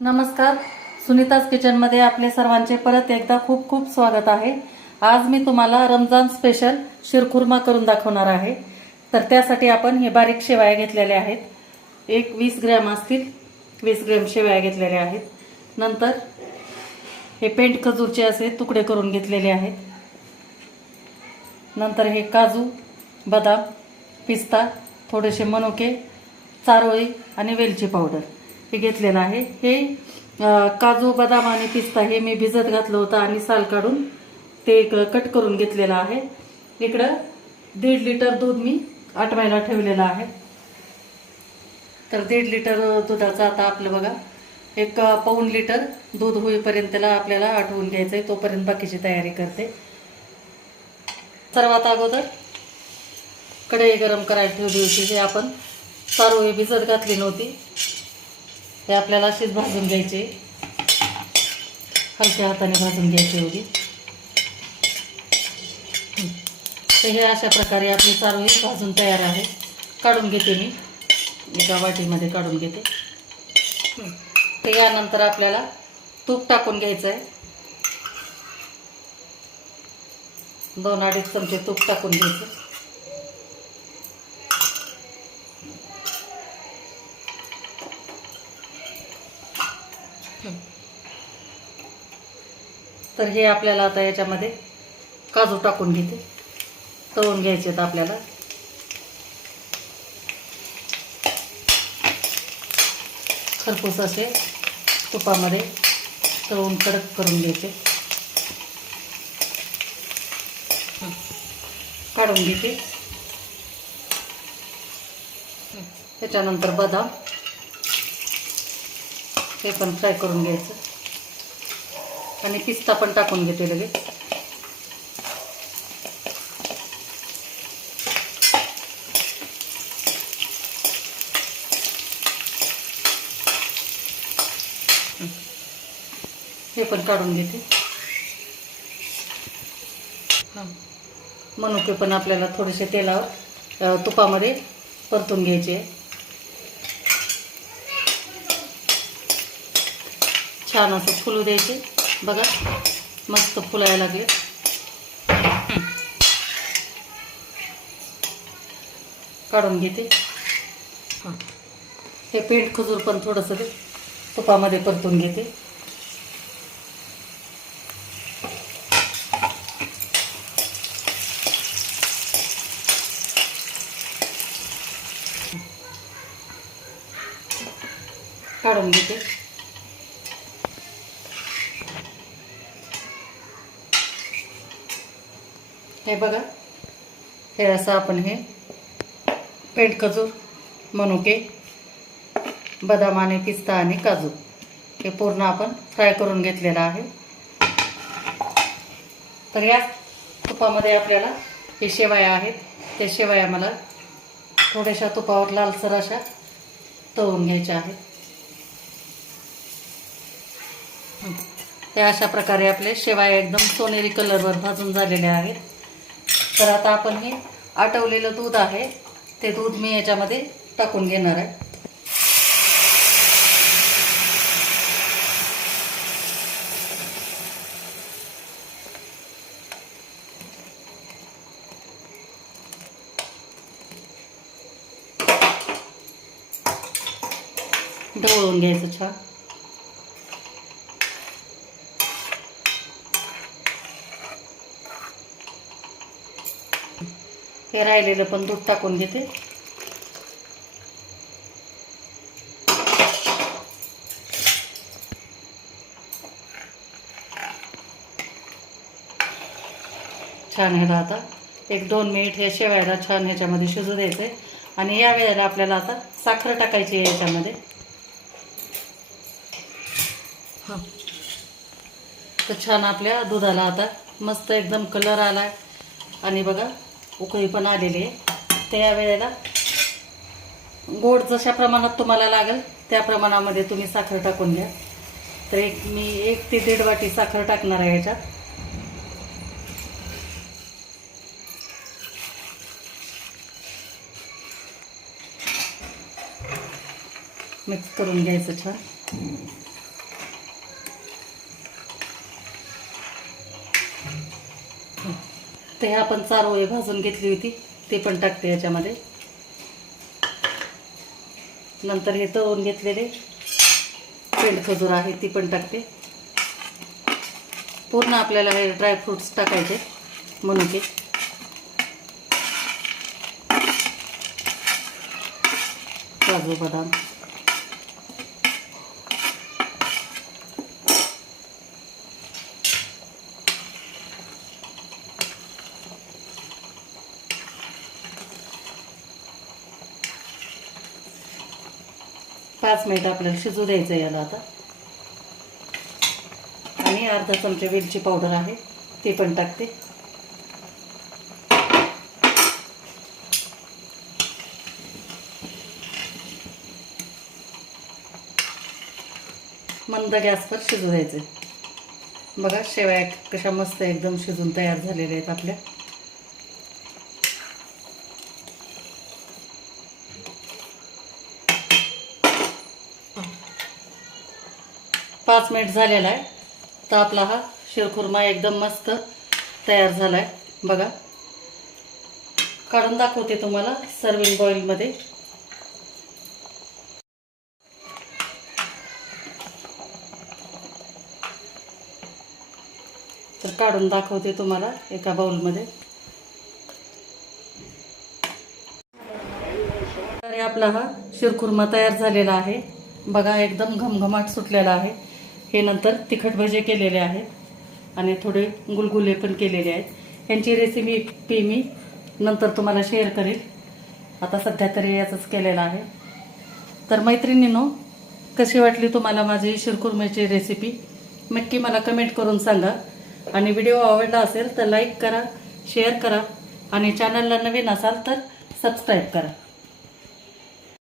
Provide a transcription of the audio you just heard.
नमस्कार. सुनीताज किचनमध्ये आपले सर्वांचे परत एकदा खूप खूप स्वागत आहे. आज मी तुम्हाला रमजान स्पेशल शिरखुर्मा करून दाखवणार आहे. तर त्यासाठी आपण हे बारीक शेवाया घेतलेल्या आहेत. एक वीस ग्रॅम असतील वीस ग्रॅम शेवाया घेतलेल्या आहेत. नंतर हे पेंट खजूरचे असे तुकडे करून घेतलेले आहेत. नंतर हे काजू बदाम पिस्ता थोडेसे मनुके चारोळी आणि वेलची पावडर. हे घेतलेलं आहे. हे काजू बदाम आणि पिस्ता हे मी भिजत घातलं होतं आणि साल काढून ते कट करून घेतलेलं आहे. इकडं दीड लिटर दूध मी आटवायला ठेवलेलं आहे. तर दीड लिटर दुधाचं आता आपलं बघा एक पाऊण लिटर दूध होईपर्यंत त्याला आपल्याला आटवून घ्यायचं आहे तोपर्यंत बाकीची तयारी करते. सर्वात अगोदर कढई गरम करायला ठेवली होती जे आपण चारोळी भिजत घातली नव्हती. हे आपल्याला अशीच भाजून घ्यायचे. हलक्या हाताने भाजून घ्यायची होती तर हे अशा प्रकारे आपली चारोळी भाजून तयार आहे. काढून घेते मी एका वाटीमध्ये काढून घेते. तर यानंतर आपल्याला तूप टाकून घ्यायचं आहे. दोन अडीच चमचे तूप टाकून घ्यायचं. तर हे आपल्याला आता याच्यामध्ये काजू टाकून घेते. तळून घ्यायचे आहेत आपल्याला. खरपूस असे तुपामध्ये तळून कडक करून घ्यायचे. काढून घेते. त्याच्यानंतर बदाम. ते पण फ्राय करून घ्यायचं. आणि पिस्ता पण टाकून घेते लगेच. हे पण काढून घेते. मनुके पण आपल्याला थोडेसे तेलावर तुपामध्ये परतून घ्यायचे. छान असं फुलू द्यायचे. बघा मस्त फुलायला लागले. काढून घेते. हां. हे पेंट खजूर पण थोडंसं तुपामध्ये परतून घेते. काढून घेते. हे बघा. हे असं आपण हे पेंट खजूर मनुके बदाम आणि पिस्ता आणि काजू. हे पूर्ण आपण फ्राय करून घेतलेलं आहे. तर या तुपामध्ये आपल्याला हे शेवाया आहेत. त्या शेवाया मला थोड्याशा तुपावर लालसर अशा तळून घ्यायच्या आहेत. त्या अशा प्रकारे आपले शेवाया एकदम सोनेरी कलरवर भाजून झालेल्या आहेत. तर आता आपण हे आटवलेलं दूध आहे. ते दूध मी याच्यामध्ये टाकून घेणार आहे. ढवळून घ्यायचं छान. हे राहिलेलं पण दूध टाकून घेते. छान ह्याला आता. एक दोन मिनिट हे शेवायला छान ह्याच्यामध्ये शिजू द्यायचे आणि या वेळेला आपल्याला आता साखर टाकायची आहे याच्यामध्ये. हां. तर छान आपल्या दुधाला आता मस्त एकदम कलर आला आणि बघा उकळी पण आलेली आहे. त्या वेळेला गोड जशा प्रमाणात तुम्हाला लागेल त्या प्रमाणामध्ये तुम्ही साखर टाकून घ्या. तर एक मी एक ते दीड वाटी साखर टाकणार आहे याच्यात मिक्स करून घ्यायचं छान. तर हे आपण चारोळी भाजून घेतली होती ते पण टाकते याच्यामध्ये. नंतर हे तळून घेतलेले पेंड खजूर आहे ती पण टाकते. पूर्ण आपल्याला हे ड्रायफ्रुट्स टाकायचे म्हणून ते. काजू बदाम. पाच मिनिट आपल्याला शिजू द्यायचं याला आता. आणि अर्धा चमचा वेलची पावडर आहे ती पण टाकते. मंद गॅसवर शिजू द्यायचे. बघा शेवया कशा मस्त एकदम शिजून तयार झालेल्या आहेत आपल्या. पाच मिनिट झालेला आहे. तर आपला हा शिरखुर्मा एकदम मस्त तयार झाला आहे बघा. काढून दाखवते तुम्हाला सर्विंग बॉईलमध्ये तर काढून दाखवते तुम्हाला एका बाउलमध्ये आपला हा शिरखुर्मा तयार झालेला आहे. बघा एकदम घमघमाट सुटलेला आहे. हे नंतर तिखट भजे केलेले आहेत आणि थोडे गुलगुले पण केलेले आहेत. यांची रेसिपी पी मी नंतर तुम्हाला शेअर करेल. आता सध्या तरी याचंच केलेलं आहे. तर मैत्रिणीनो कशी वाटली तुम्हाला माझी शिरकुर्म्याची रेसिपी नक्की मला कमेंट करून सांगा. आणि व्हिडिओ आवडला असेल तर लाईक करा शेअर करा. आणि चॅनलला नवीन असाल तर सबस्क्राईब करा.